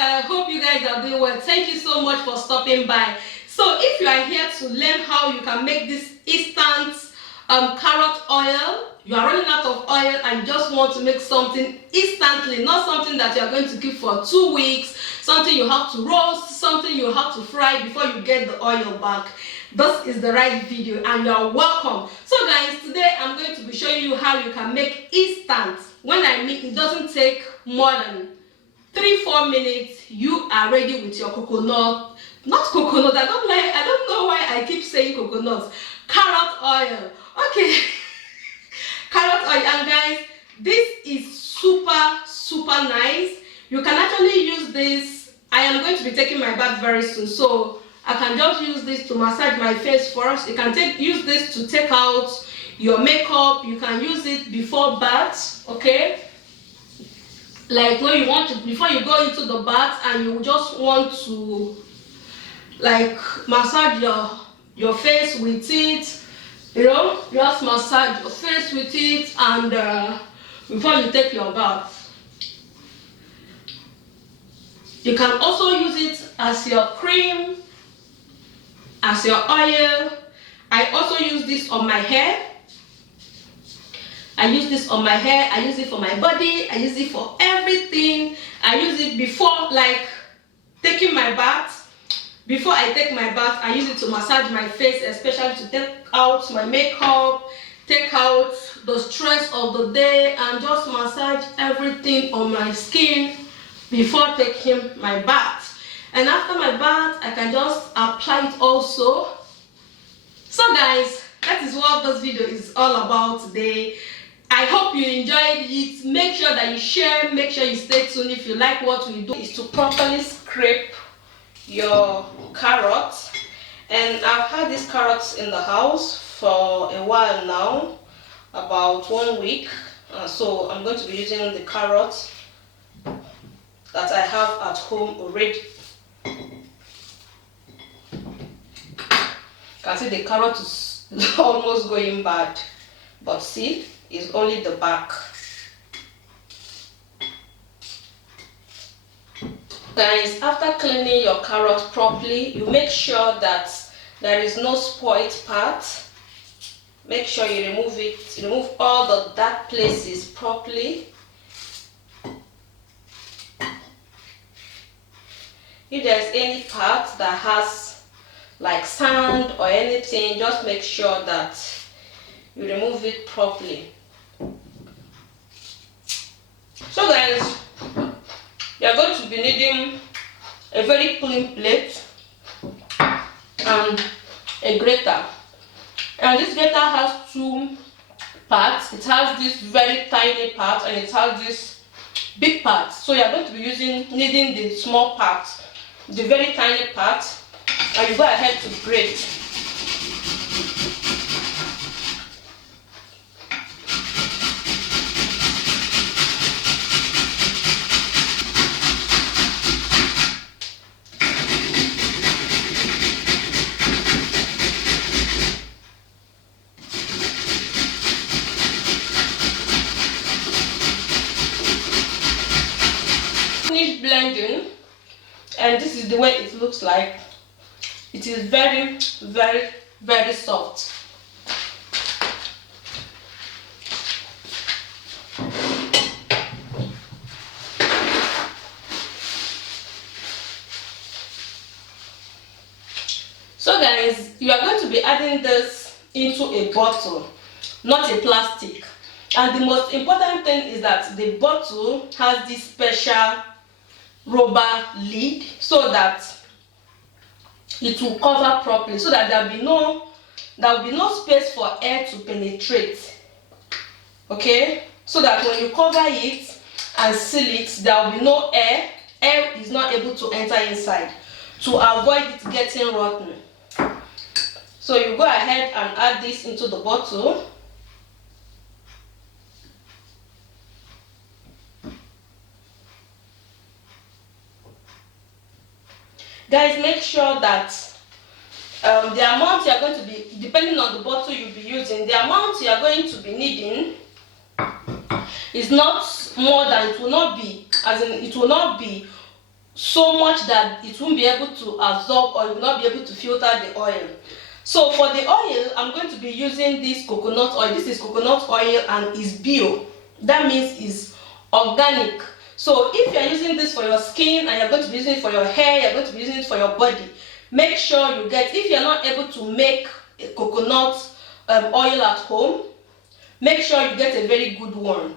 back, and I hope you guys are doing well. Thank you so much for stopping by. So if you are here to learn how you can make this instant carrot oil, you are running out of oil and just want to make something instantly, not something that you are going to keep for 2 weeks, something you have to roast, something you have to fry before you get the oil back, this is the right video and you are welcome. So guys, today I'm going to be showing you how you can make instant. When I mean it doesn't take more than 3-4 minutes, you are ready with your coconut, not coconut, I don't know why I keep saying coconut, carrot oil. Okay. Carrot oil. And guys, this is super nice. You can actually use this. I am going to be taking my bath very soon, so I can just use this to massage my face first. You can use this to take out your makeup. You can use it before bath, okay? Like when you want to, before you go into the bath and you just want to like massage your face with it, you know, just massage your face with it and before you take your bath. You can also use it as your cream, as your oil. I also use this on my hair. I use this on my hair, I use it for my body, I use it for everything. I use it before, like taking my bath. Before I take my bath, I use it to massage my face, especially to take out my makeup, take out the stress of the day, and just massage everything on my skin before taking my bath. And after my bath, I can just apply it also. So guys, that is what this video is all about today. I hope you enjoyed it. Make sure that you share, make sure you stay tuned. If you like what we do, is to properly scrape your carrots. And I've had these carrots in the house for a while now, about 1 week. So I'm going to be using the carrots that I have at home already. You can see the carrot is almost going bad, but see, it's only the back. Guys, after cleaning your carrot properly, you make sure that there is no spoiled part. Make sure you remove it, remove all the dark places properly. If there's any part that has like sand or anything, just make sure that you remove it properly. So guys, you're going to be needing a very clean plate and a grater. And this grater has 2 parts. It has this very tiny part and it has this big part. So you're going to be needing the small part, the very tiny part, and you go ahead to grate. Finish blending, and this is the way it looks like. It is very soft. So guys, you are going to be adding this into a bottle, not a plastic. And the most important thing is that the bottle has this special rubber lid so that it will cover properly, so that there will be no space for air to penetrate. Okay, so that when you cover it and seal it, there will be no air. Air is not able to enter inside, to avoid it getting rotten. So you go ahead and add this into the bottle. Guys, make sure that the amount you are going to be, depending on the bottle you'll be using, the amount you are going to be needing is not more than, it will not be so much that it won't be able to absorb, or you will not be able to filter the oil. So for the oil, I'm going to be using this coconut oil. This is coconut oil and is bio. That means it's organic. So if you're using this for your skin and you're going to be using it for your hair, you're going to be using it for your body, make sure you get, if you're not able to make a coconut oil at home, make sure you get a very good one.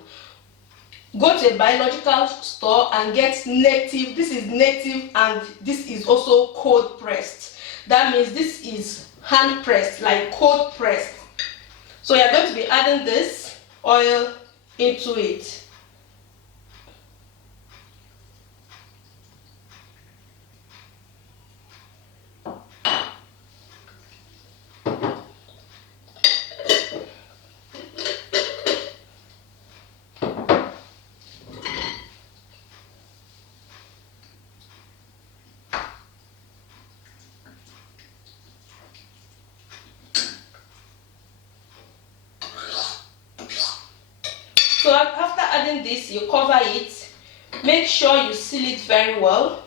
Go to a biological store and get native. This is native and this is also cold pressed. That means this is hand pressed, like cold pressed. So you're going to be adding this oil into it. So after adding this, you cover it. Make sure you seal it very well.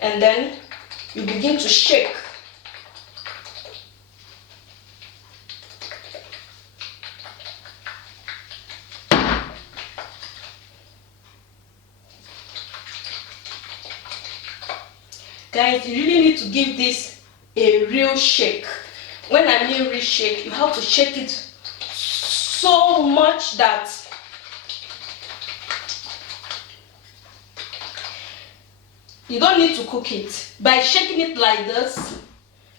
And then you begin to shake. Guys, you really need to give this a real shake. When I mean real shake, you have to shake it so much that you don't need to cook it. By shaking it like this,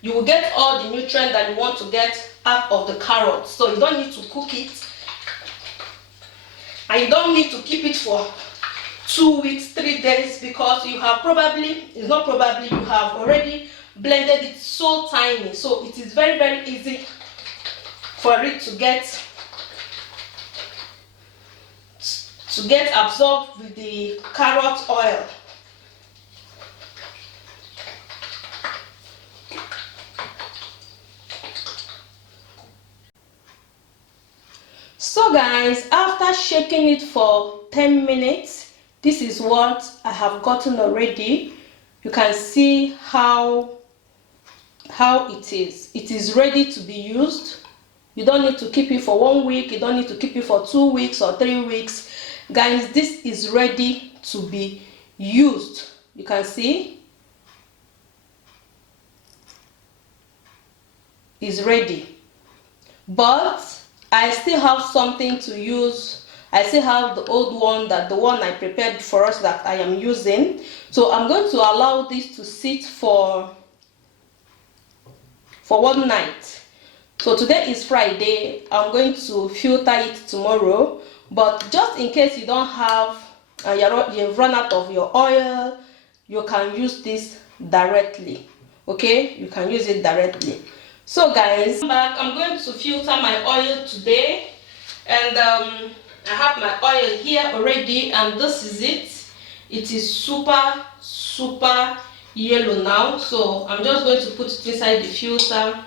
you will get all the nutrients that you want to get out of the carrot. So you don't need to cook it, and you don't need to keep it for 2 weeks, 3 days, because you have you have already blended it so tiny. So it is very, very easy for it to get absorbed with the carrot oil. So guys, after shaking it for 10 minutes, this is what I have gotten already. You can see how it is. It is ready to be used. You don't need to keep it for 1 week. You don't need to keep it for 2 weeks or 3 weeks. Guys, this is ready to be used. You can see it's ready. But I still have something to use. I still have the old one, the one I prepared for us that I am using. So I'm going to allow this to sit for 1 night. So today is Friday. I'm going to filter it tomorrow. But just in case you don't have, you've run out of your oil, you can use this directly. Okay, you can use it directly. So guys, I'm going to filter my oil today, and I have my oil here already, and this is it. It is super yellow now, so I'm just going to put it inside the filter.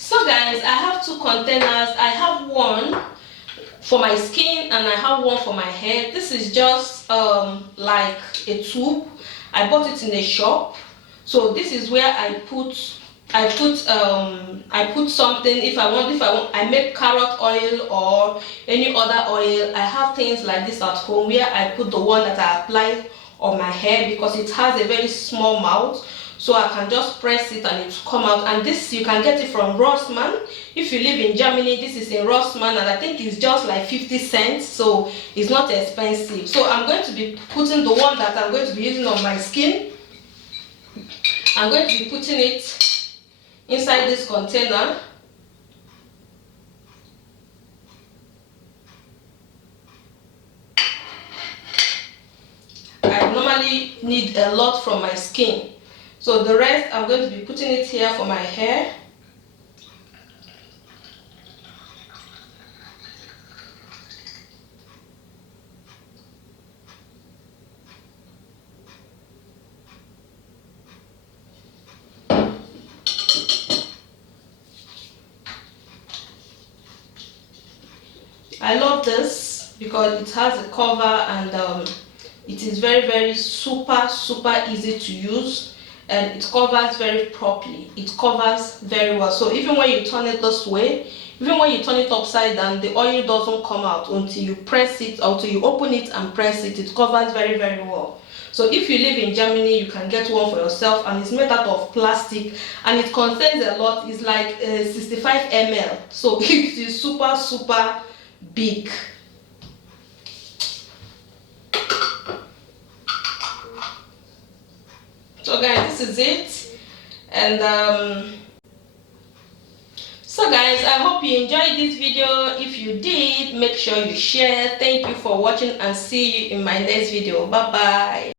So guys, I have 2 containers. I have one for my skin and I have one for my hair. This is just like a tube. I bought it in a shop. So this is where I put something. If I want, I make carrot oil or any other oil. I have things like this at home where I put the one that I apply on my hair, because it has a very small mouth. So I can just press it and it will come out. And this, you can get it from Rossmann. If you live in Germany, this is in Rossmann, and I think it's just like 50 cents, so it's not expensive. So I'm going to be putting the one that I'm going to be using on my skin. I'm going to be putting it inside this container. usually need a lot from my skin. So the rest, I'm going to be putting it here for my hair. I love this because it has a cover and it is very super easy to use, and it covers very properly. It covers very well. So even when you turn it this way, even when you turn it upside down, the oil doesn't come out until you press it, until you open it and press it. It covers very well. So if you live in Germany, you can get one for yourself, and it's made out of plastic and it contains a lot. It's like 65 ml, so it is super big. So guys, this is it. And so guys, I hope you enjoyed this video. If you did, make sure you share. Thank you for watching and see you in my next video. Bye bye.